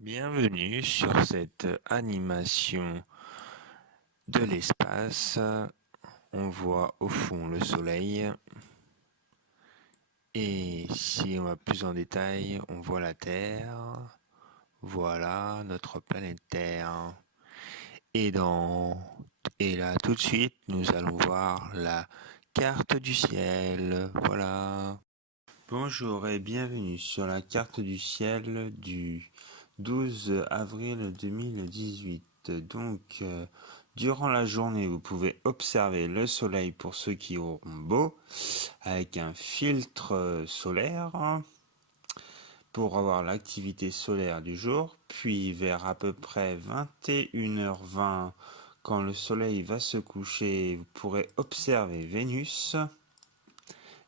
Bienvenue sur cette animation de l'espace. On voit au fond le soleil. Et si on va plus en détail, on voit la Terre. Voilà notre planète Terre. Et et là tout de suite, nous allons voir la carte du ciel. Voilà. Bonjour et bienvenue sur la carte du ciel du 12 avril 2018. Donc, durant la journée, vous pouvez observer le soleil pour ceux qui auront beau, avec un filtre solaire pour avoir l'activité solaire du jour. Puis, vers à peu près 21h20, quand le soleil va se coucher, vous pourrez observer Vénus,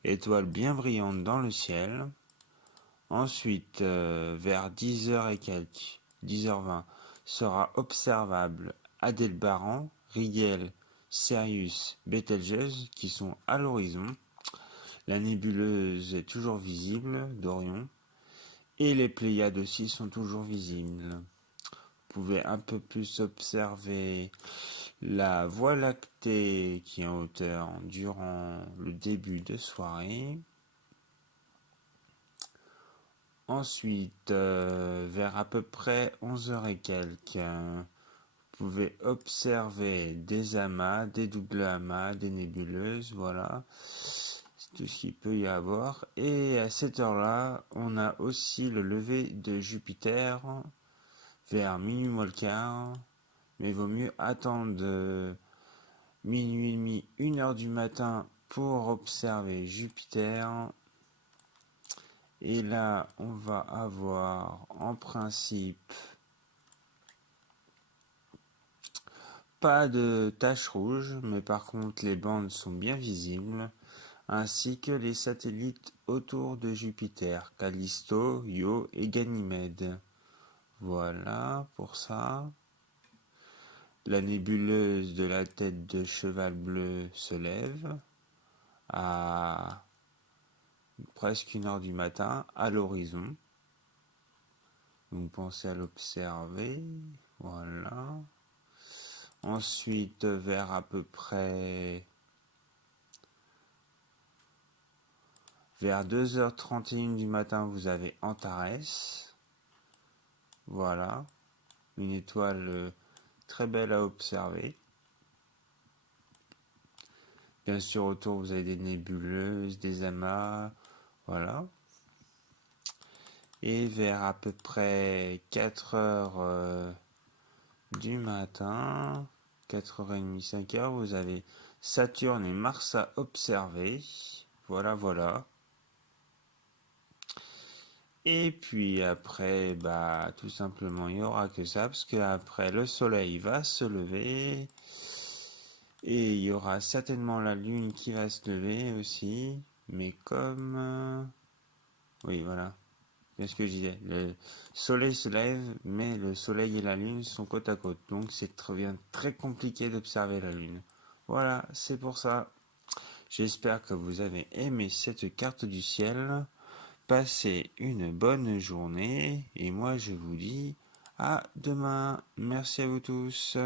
étoile bien brillante dans le ciel. Ensuite, vers 10h et quelques, 10h20, sera observable Aldébaran, Rigel, Sirius, Bételgeuse qui sont à l'horizon. La nébuleuse est toujours visible d'Orion. Et les Pléiades aussi sont toujours visibles. Vous pouvez un peu plus observer la Voie lactée qui est en hauteur durant le début de soirée. Ensuite, vers à peu près 11h et quelques, vous pouvez observer des amas, des doubles amas, des nébuleuses, voilà. C'est tout ce qu'il peut y avoir. Et à cette heure-là, on a aussi le lever de Jupiter vers minuit moins le quart. Mais il vaut mieux attendre minuit et demi, 1h du matin pour observer Jupiter. Et là, on va avoir en principe pas de taches rouges, mais par contre les bandes sont bien visibles, ainsi que les satellites autour de Jupiter, Callisto, Io et Ganymède. Voilà pour ça. La nébuleuse de la tête de cheval bleu se lève à presque 1h du matin à l'horizon. Donc pensez à l'observer. Voilà. Ensuite, vers à peu près vers 2h31 du matin, vous avez Antares. Voilà. Une étoile très belle à observer. Bien sûr, autour, vous avez des nébuleuses, des amas. Voilà. Et vers à peu près 4h du matin, 4h30, 5h, vous avez Saturne et Mars à observer. Voilà, voilà. Et puis après, bah, tout simplement, il n'y aura que ça, parce qu'après, le soleil va se lever, et il y aura certainement la lune qui va se lever aussi, mais oui, voilà, c'est ce que je disais, le soleil se lève, mais le soleil et la lune sont côte à côte, donc c'est devient très compliqué d'observer la lune. Voilà, c'est pour ça. J'espère que vous avez aimé cette carte du ciel. Passez une bonne journée et moi je vous dis à demain. Merci à vous tous.